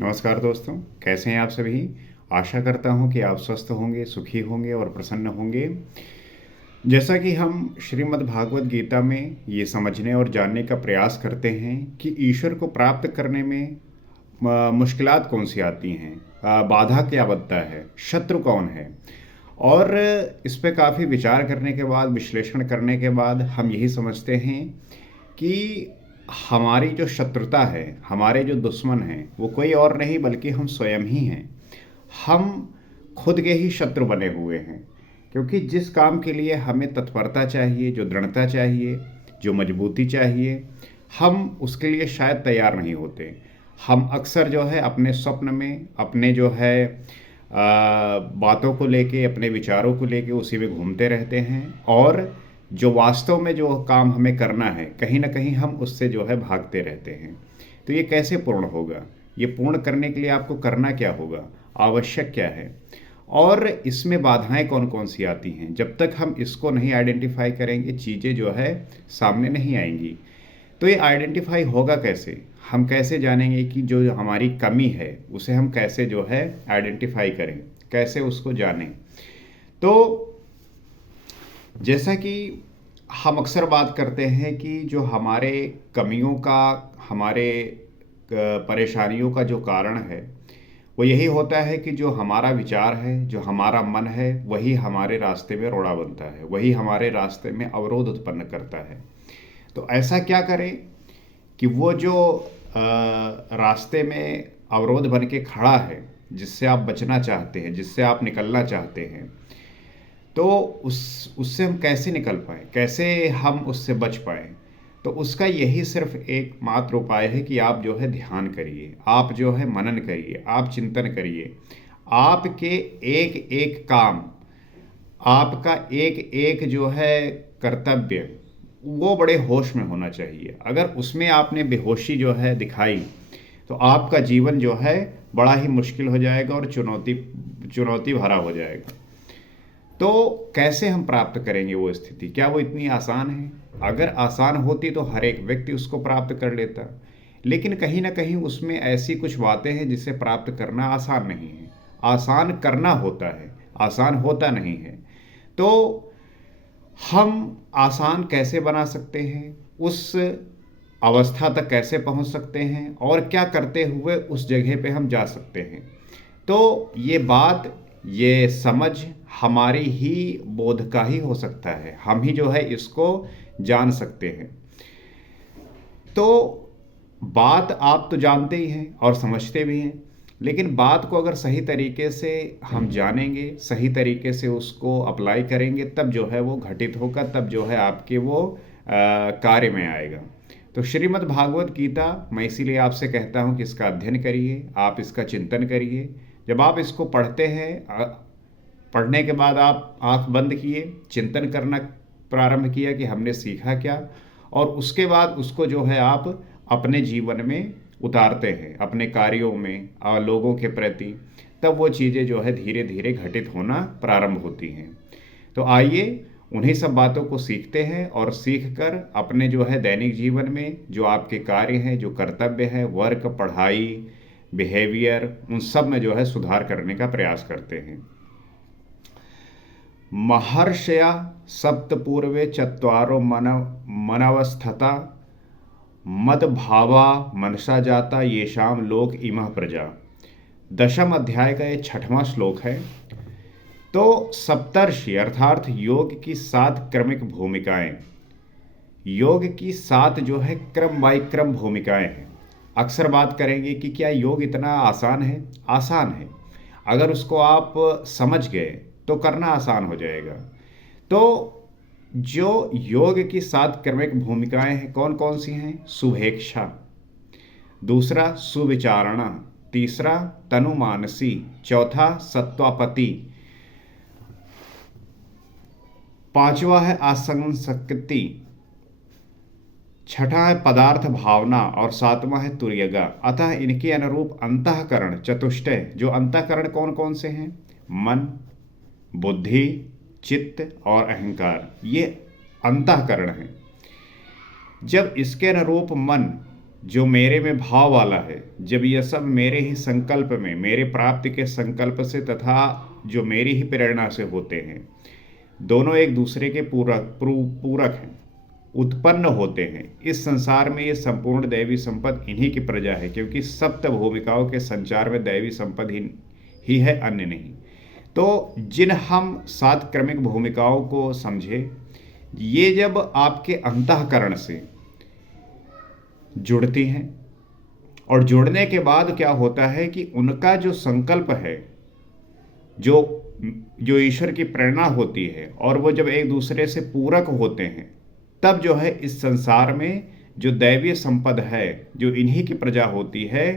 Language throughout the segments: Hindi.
नमस्कार दोस्तों, कैसे हैं आप सभी। आशा करता हूं कि आप स्वस्थ होंगे, सुखी होंगे और प्रसन्न होंगे। जैसा कि हम श्रीमद् भागवत गीता में ये समझने और जानने का प्रयास करते हैं कि ईश्वर को प्राप्त करने में मुश्किलात कौन सी आती हैं, बाधा क्या बनता है, शत्रु कौन है। और इस पे काफ़ी विचार करने के बाद, विश्लेषण करने के बाद हम यही समझते हैं कि हमारी जो शत्रुता है, हमारे जो दुश्मन हैं, वो कोई और नहीं बल्कि हम स्वयं ही हैं। हम खुद के ही शत्रु बने हुए हैं, क्योंकि जिस काम के लिए हमें तत्परता चाहिए, जो दृढ़ता चाहिए, जो मजबूती चाहिए, हम उसके लिए शायद तैयार नहीं होते। हम अक्सर जो है अपने स्वप्न में, अपने जो है बातों को लेके, अपने विचारों को लेके उसी में घूमते रहते हैं, और जो वास्तव में जो काम हमें करना है, कहीं ना कहीं हम उससे जो है भागते रहते हैं। तो ये कैसे पूर्ण होगा? ये पूर्ण करने के लिए आपको करना क्या होगा, आवश्यक क्या है, और इसमें बाधाएं कौन कौन सी आती हैं? जब तक हम इसको नहीं आइडेंटिफाई करेंगे, चीज़ें जो है सामने नहीं आएंगी। तो ये आइडेंटिफाई होगा कैसे? हम कैसे जानेंगे कि जो हमारी कमी है उसे हम कैसे जो है आइडेंटिफाई करें, कैसे उसको जानें? तो जैसा कि हम अक्सर बात करते हैं कि जो हमारे कमियों का, हमारे परेशानियों का जो कारण है, वो यही होता है कि जो हमारा विचार है, जो हमारा मन है, वही हमारे रास्ते में रोड़ा बनता है, वही हमारे रास्ते में अवरोध उत्पन्न करता है। तो ऐसा क्या करें कि वो जो रास्ते में अवरोध बन के खड़ा है, जिससे आप बचना चाहते हैं, जिससे आप निकलना चाहते हैं, तो उससे हम कैसे निकल पाएँ, कैसे हम उससे बच पाएँ? तो उसका यही सिर्फ एकमात्र उपाय है कि आप जो है ध्यान करिए, आप जो है मनन करिए, आप चिंतन करिए। आपके एक एक काम, आपका एक एक जो है कर्तव्य, वो बड़े होश में होना चाहिए। अगर उसमें आपने बेहोशी जो है दिखाई, तो आपका जीवन जो है बड़ा ही मुश्किल हो जाएगा और चुनौती चुनौती भरा हो जाएगा। तो कैसे हम प्राप्त करेंगे वो स्थिति? क्या वो इतनी आसान है? अगर आसान होती तो हर एक व्यक्ति उसको प्राप्त कर लेता, लेकिन कहीं ना कहीं उसमें ऐसी कुछ बातें हैं जिसे प्राप्त करना आसान नहीं है। आसान करना होता है, आसान होता नहीं है। तो हम आसान कैसे बना सकते हैं, उस अवस्था तक कैसे पहुंच सकते हैं, और क्या करते हुए उस जगह पे हम जा सकते हैं? तो ये बात, ये समझ हमारी ही बोध का ही हो सकता है। हम ही जो है इसको जान सकते हैं। तो बात आप तो जानते ही हैं और समझते भी हैं, लेकिन बात को अगर सही तरीके से हम जानेंगे, सही तरीके से उसको अप्लाई करेंगे, तब जो है वो घटित होगा, तब जो है आपके वो कार्य में आएगा। तो श्रीमद् भागवत गीता, मैं इसीलिए आपसे कहता हूँ कि इसका अध्ययन करिए, आप इसका चिंतन करिए। जब आप इसको पढ़ते हैं, पढ़ने के बाद आप आंख बंद किए, चिंतन करना प्रारंभ किया कि हमने सीखा क्या, और उसके बाद उसको जो है आप अपने जीवन में उतारते हैं, अपने कार्यों में और लोगों के प्रति, तब वो चीज़ें जो है धीरे धीरे घटित होना प्रारंभ होती हैं। तो आइए उन्हीं सब बातों को सीखते हैं, और सीख कर अपने जो है दैनिक जीवन में जो आपके कार्य हैं, जो कर्तव्य है, वर्क, पढ़ाई, बिहेवियर, उन सब में जो है सुधार करने का प्रयास करते हैं। महर्षया सप्तपूर्वे चत्वारो मनवस्थता मदभावा मनसा जाता येषाम लोक इमः प्रजा। दशम अध्याय का ये 6वां श्लोक है। तो सप्तर्षि अर्थात योग की 7 क्रमिक भूमिकाएं, योग की 7 जो है क्रम बाई क्रम भूमिकाएं हैं। अक्सर बात करेंगे कि क्या योग इतना आसान है? आसान है। अगर उसको आप समझ गए तो करना आसान हो जाएगा। तो जो योग की 7 क्रमिक भूमिकाएं हैं, कौन कौन सी हैं? शुभेच्छा, दूसरा सुविचारणा, तीसरा तनुमानसी, चौथा सत्वापति, पांचवा है आसंसक्ति, छठा है पदार्थ भावना, और सातवां है तुर्यगा। अतः इनके अनुरूप अंतःकरण चतुष्टय, जो अंतःकरण कौन कौन से हैं? मन, बुद्धि, चित्त और अहंकार, ये अंतःकरण है। जब इसके अनुरूप मन जो मेरे में भाव वाला है, जब यह सब मेरे ही संकल्प में, मेरे प्राप्ति के संकल्प से तथा जो मेरी ही प्रेरणा से होते हैं, दोनों एक दूसरे के पूरक हैं, उत्पन्न होते हैं। इस संसार में ये संपूर्ण दैवी संपत्ति इन्हीं की प्रजा है, क्योंकि सप्त भूमिकाओं के संचार में दैवी संपत्ति ही है, अन्य नहीं। तो जिन हम 7 क्रमिक भूमिकाओं को समझे, ये जब आपके अंतःकरण से जुड़ती हैं और जुड़ने के बाद क्या होता है कि उनका जो संकल्प है, जो जो ईश्वर की प्रेरणा होती है, और वो जब एक दूसरे से पूरक होते हैं, तब जो है इस संसार में जो दैवीय संपद है, जो इन्हीं की प्रजा होती है,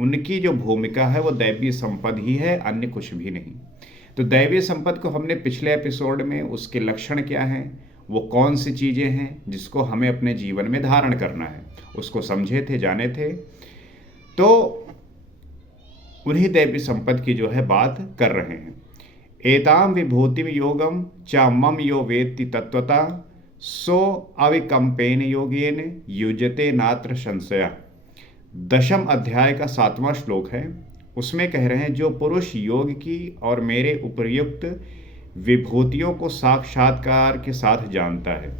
उनकी जो भूमिका है वो दैवीय संपद ही है, अन्य कुछ भी नहीं। तो दैवीय संपद को हमने पिछले एपिसोड में उसके लक्षण क्या हैं, वो कौन सी चीज़ें हैं जिसको हमें अपने जीवन में धारण करना है, उसको समझे थे, जाने थे। तो उन्हीं दैवी संपद की जो है बात कर रहे हैं। एताम विभूतिम योगम चा मम यो वेत्ति तत्वता सो अविकंपेन योगेन युजते नात्र संशय। 10वें अध्याय का 7वां श्लोक है। उसमें कह रहे हैं, जो पुरुष योग की और मेरे उपर्युक्त विभूतियों को साक्षात्कार के साथ जानता है,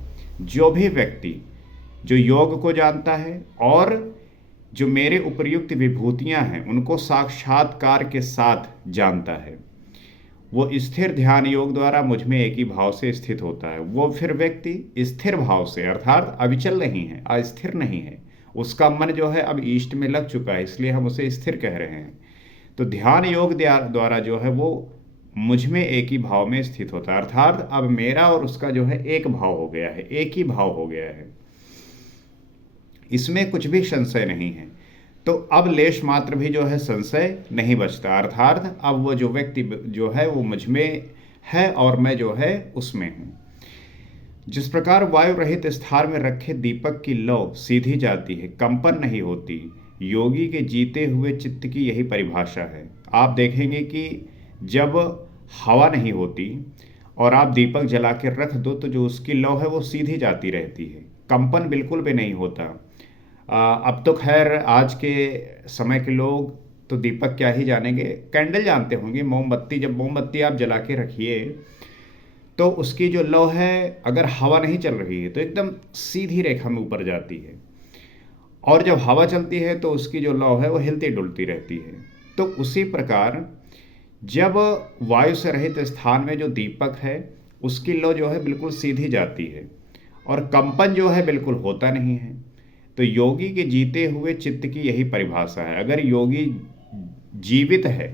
जो भी व्यक्ति जो योग को जानता है और जो मेरे उपर्युक्त विभूतियां हैं उनको साक्षात्कार के साथ जानता है, वो स्थिर ध्यान योग द्वारा मुझ में एक ही भाव से स्थित होता है। वो फिर व्यक्ति स्थिर भाव से, अर्थात अविचल नहीं है, अस्थिर नहीं है, उसका मन जो है अब इष्ट में लग चुका है, इसलिए हम उसे स्थिर कह रहे हैं। तो ध्यान योग द्वारा जो है वो मुझ में एक ही भाव में स्थित होता है, अर्थात अब मेरा और उसका जो है एक भाव हो गया है, एक ही भाव हो गया है, इसमें कुछ भी संशय नहीं है। तो अब लेश मात्र भी जो है संशय नहीं बचता, अर्थात अब वो जो व्यक्ति जो है वो मुझ में है और मैं जो है उसमें हूँ। जिस प्रकार वायु रहित स्थान में रखे दीपक की लौ सीधी जाती है, कंपन नहीं होती, योगी के जीते हुए चित्त की यही परिभाषा है। आप देखेंगे कि जब हवा नहीं होती और आप दीपक जला के रख दो तो जो उसकी लौ है वो सीधी जाती रहती है, कंपन बिल्कुल भी नहीं होता। अब तो खैर आज के समय के लोग तो दीपक क्या ही जानेंगे, कैंडल जानते होंगे, मोमबत्ती। जब मोमबत्ती आप जला के रखिए तो उसकी जो लौ है, अगर हवा नहीं चल रही है तो एकदम सीधी रेखा में ऊपर जाती है, और जब हवा चलती है तो उसकी जो लौ है वो हिलती डुलती रहती है। तो उसी प्रकार जब वायु से रहित स्थान में जो दीपक है उसकी लौ जो है बिल्कुल सीधी जाती है और कंपन जो है बिल्कुल होता नहीं है। तो योगी के जीते हुए चित्त की यही परिभाषा है। अगर योगी जीवित है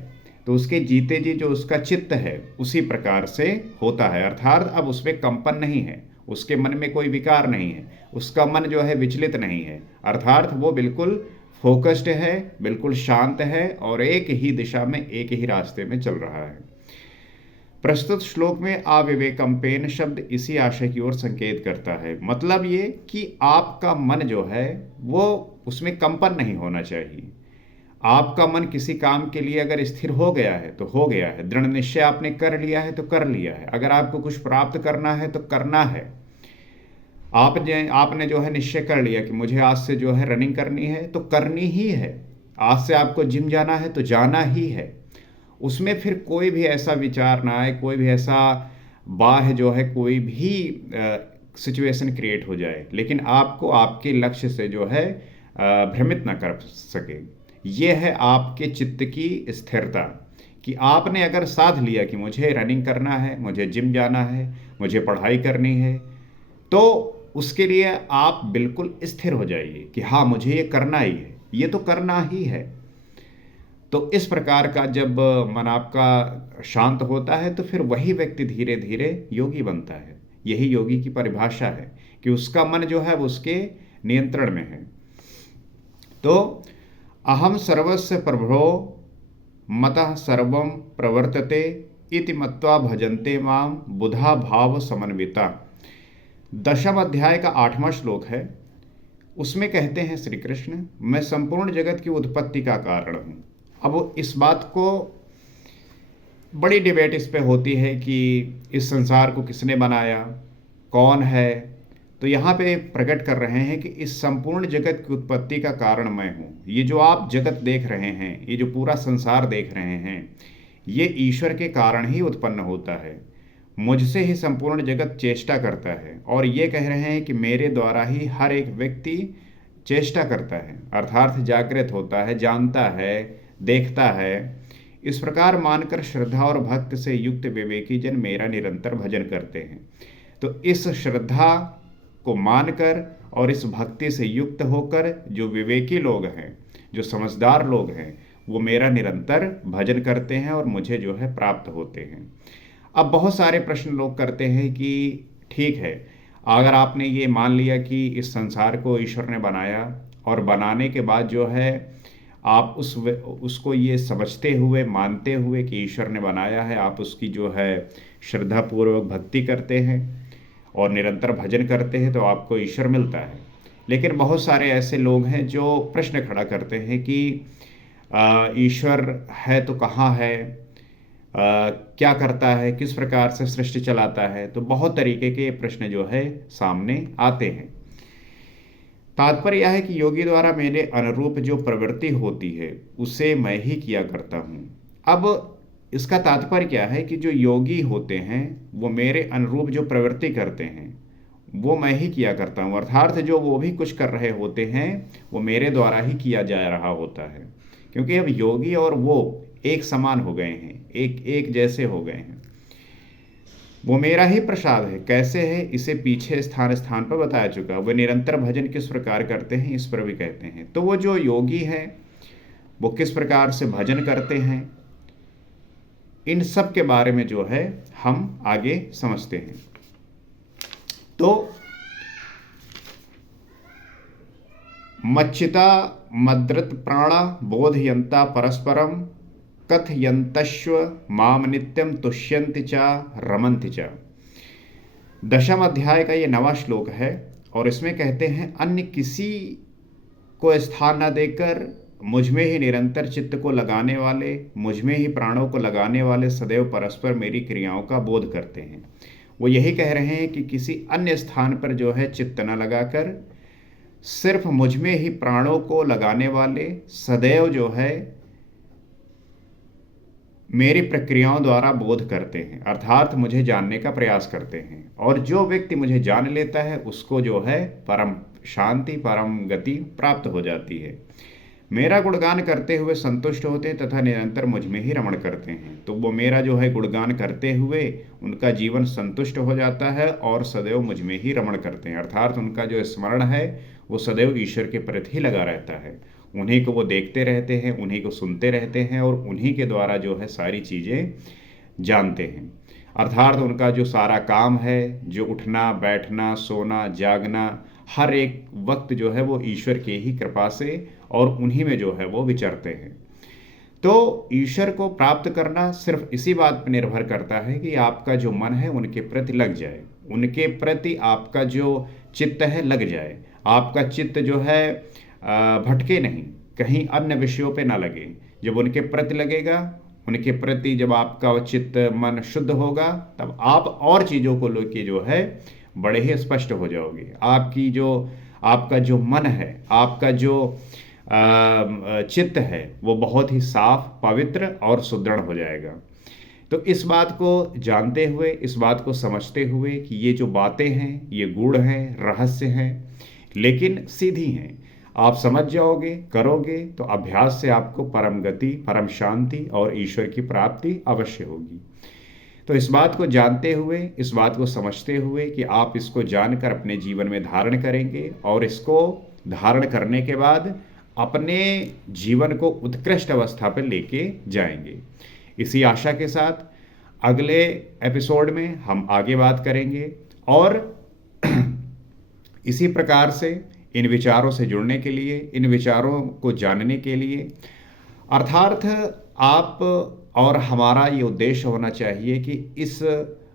तो उसके जीते जी जो उसका चित्त है उसी प्रकार से होता है, अर्थात अब उसमें कंपन नहीं है, उसके मन में कोई विकार नहीं है, उसका मन जो है विचलित नहीं है, अर्थात वो बिल्कुल फोकस्ड है, बिल्कुल शांत है और एक ही दिशा में, एक ही रास्ते में चल रहा है। प्रस्तुत श्लोक में अविवेकंपेन शब्द इसी आशय की ओर संकेत करता है। मतलब ये कि आपका मन जो है वो उसमें कंपन नहीं होना चाहिए। आपका मन किसी काम के लिए अगर स्थिर हो गया है तो हो गया है, दृढ़ निश्चय आपने कर लिया है तो कर लिया है। अगर आपको कुछ प्राप्त करना है तो करना है। आपने जो है निश्चय कर लिया कि मुझे आज से जो है रनिंग करनी है तो करनी ही है, आज से आपको जिम जाना है तो जाना ही है। उसमें फिर कोई भी ऐसा विचार ना आए, कोई भी ऐसा बाह्य जो है कोई भी सिचुएशन क्रिएट हो जाए, लेकिन आपको आपके लक्ष्य से जो है भ्रमित ना कर सके। ये है आपके चित्त की स्थिरता कि आपने अगर साध लिया कि मुझे रनिंग करना है, मुझे जिम जाना है, मुझे पढ़ाई करनी है, तो उसके लिए आप बिल्कुल स्थिर हो जाइए कि हाँ मुझे ये करना ही है, ये तो करना ही है। तो इस प्रकार का जब मन आपका शांत होता है तो फिर वही व्यक्ति धीरे धीरे योगी बनता है। यही योगी की परिभाषा है कि उसका मन जो है वो उसके नियंत्रण में है। तो अहम सर्वस्य प्रभो मतः सर्वं प्रवर्तते इति मत्वा भजन्ते मां बुधा भाव समन्विता। 10वें अध्याय का 8वां श्लोक है। उसमें कहते हैं श्री कृष्ण, मैं संपूर्ण जगत की उत्पत्ति का कारण हूँ। अब इस बात को बड़ी डिबेट इस पे होती है कि इस संसार को किसने बनाया, कौन है, तो यहाँ पे प्रकट कर रहे हैं कि इस संपूर्ण जगत की उत्पत्ति का कारण मैं हूँ। ये जो आप जगत देख रहे हैं, ये जो पूरा संसार देख रहे हैं, ये ईश्वर के कारण ही उत्पन्न होता है। मुझसे ही संपूर्ण जगत चेष्टा करता है, और ये कह रहे हैं कि मेरे द्वारा ही हर एक व्यक्ति चेष्टा करता है, अर्थात जागृत होता है, जानता है, देखता है। इस प्रकार मानकर श्रद्धा और भक्त से युक्त विवेकी जन मेरा निरंतर भजन करते हैं। तो इस श्रद्धा को मानकर और इस भक्ति से युक्त होकर जो विवेकी लोग हैं, जो समझदार लोग हैं, वो मेरा निरंतर भजन करते हैं और मुझे जो है प्राप्त होते हैं। अब बहुत सारे प्रश्न लोग करते हैं कि ठीक है, अगर आपने ये मान लिया कि इस संसार को ईश्वर ने बनाया, और बनाने के बाद जो है आप उसको ये समझते हुए, मानते हुए कि ईश्वर ने बनाया है, आप उसकी जो है श्रद्धापूर्वक भक्ति करते हैं और निरंतर भजन करते हैं, तो आपको ईश्वर मिलता है। लेकिन बहुत सारे ऐसे लोग हैं जो प्रश्न खड़ा करते हैं कि ईश्वर है तो कहाँ है, क्या करता है, किस प्रकार से सृष्टि चलाता है। तो बहुत तरीके के प्रश्न जो है सामने आते हैं। तात्पर्य यह है कि योगी द्वारा मेरे अनुरूप जो प्रवृत्ति होती है उसे मैं ही किया करता हूँ। अब इसका तात्पर्य क्या है कि जो योगी होते हैं वो मेरे अनुरूप जो प्रवृत्ति करते हैं वो मैं ही किया करता हूँ, अर्थात जो वो भी कुछ कर रहे होते हैं वो मेरे द्वारा ही किया जा रहा होता है। क्योंकि अब योगी और वो एक समान हो गए हैं, एक जैसे हो गए हैं। वो मेरा ही प्रसाद है। कैसे है, इसे पीछे स्थान स्थान पर बताया चुका। वे निरंतर भजन किस प्रकार करते हैं इस पर भी कहते हैं। तो वो जो योगी हैं वो किस प्रकार से भजन करते हैं, इन सब के बारे में जो है हम आगे समझते हैं। तो मच्चिता मद्रत प्राणा बोधयंता परस्परम कथयंतश्व माम नित्यम तुष्यन्ति च रमन्ति च। 10वें अध्याय का ये 9वां श्लोक है, और इसमें कहते हैं अन्य किसी को स्थान न देकर मुझ में ही निरंतर चित्त को लगाने वाले, मुझ में ही प्राणों को लगाने वाले सदैव परस्पर मेरी क्रियाओं का बोध करते हैं। वो यही कह रहे हैं कि किसी अन्य स्थान पर जो है चित्त न लगाकर सिर्फ मुझ में ही प्राणों को लगाने वाले सदैव जो है मेरी प्रक्रियाओं द्वारा बोध करते हैं, अर्थात मुझे जानने का प्रयास करते हैं। और जो व्यक्ति मुझे जान लेता है उसको जो है परम शांति, परम गति प्राप्त हो जाती है। मेरा गुणगान करते हुए संतुष्ट होते हैं तथा निरंतर मुझ में ही रमण करते हैं। तो वो मेरा जो है गुणगान करते हुए उनका जीवन संतुष्ट हो जाता है और सदैव मुझ में ही रमण करते हैं, अर्थात उनका जो स्मरण है वो सदैव ईश्वर के प्रति ही लगा रहता है। उन्हीं को वो देखते रहते हैं, उन्हीं को सुनते रहते हैं और उन्हीं के द्वारा जो है सारी चीज़ें जानते हैं। अर्थात उनका जो सारा काम है, जो उठना, बैठना, सोना, जागना, हर एक वक्त जो है वो ईश्वर के ही कृपा से और उन्हीं में जो है वो विचरते हैं। तो ईश्वर को प्राप्त करना सिर्फ इसी बात पर निर्भर करता है कि आपका जो मन है उनके प्रति लग जाए, उनके प्रति आपका जो चित्त है लग जाए, आपका चित्त जो है भटके नहीं, कहीं अन्य विषयों पे ना लगे। जब उनके प्रति लगेगा, उनके प्रति जब आपका चित्त मन शुद्ध होगा, तब आप और चीज़ों को लेके जो है बड़े ही स्पष्ट हो जाओगे। आपका जो मन है, आपका जो चित्त है वो बहुत ही साफ, पवित्र और सुदृढ़ हो जाएगा। तो इस बात को जानते हुए, इस बात को समझते हुए कि ये जो बातें हैं ये गूढ़ हैं, रहस्य हैं, लेकिन सीधी हैं, आप समझ जाओगे, करोगे तो अभ्यास से आपको परम गति, परम शांति और ईश्वर की प्राप्ति अवश्य होगी। तो इस बात को जानते हुए, इस बात को समझते हुए कि आप इसको जानकर अपने जीवन में धारण करेंगे और इसको धारण करने के बाद अपने जीवन को उत्कृष्ट अवस्था पर लेके जाएंगे। इसी आशा के साथ अगले एपिसोड में हम आगे बात करेंगे और इसी प्रकार से इन विचारों से जुड़ने के लिए, इन विचारों को जानने के लिए, अर्थात आप और हमारा ये उद्देश्य होना चाहिए कि इस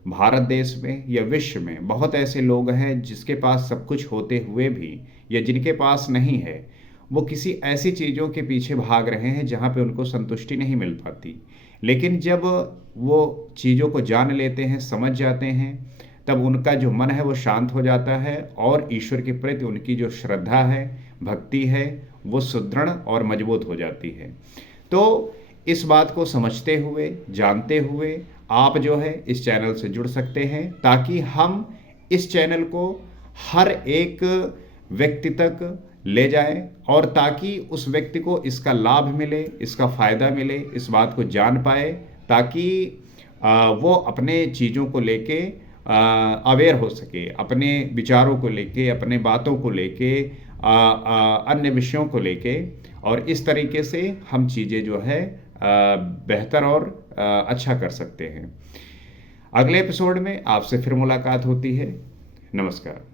भारत देश में या विश्व में बहुत ऐसे लोग हैं जिसके पास सब कुछ होते हुए भी या जिनके पास नहीं है, वो किसी ऐसी चीज़ों के पीछे भाग रहे हैं जहाँ पे उनको संतुष्टि नहीं मिल पाती। लेकिन जब वो चीज़ों को जान लेते हैं, समझ जाते हैं, तब उनका जो मन है वो शांत हो जाता है और ईश्वर के प्रति उनकी जो श्रद्धा है, भक्ति है, वो सुदृढ़ और मजबूत हो जाती है। तो इस बात को समझते हुए, जानते हुए आप जो है इस चैनल से जुड़ सकते हैं, ताकि हम इस चैनल को हर एक व्यक्ति तक ले जाएं और ताकि उस व्यक्ति को इसका लाभ मिले, इसका फ़ायदा मिले, इस बात को जान पाए, ताकि वो अपने चीज़ों को लेके अवेयर हो सके, अपने विचारों को लेके, अपने बातों को लेके, अन्य विषयों को लेके, और इस तरीके से हम चीज़ें जो है बेहतर और अच्छा कर सकते हैं। अगले एपिसोड में आपसे फिर मुलाकात होती है। नमस्कार।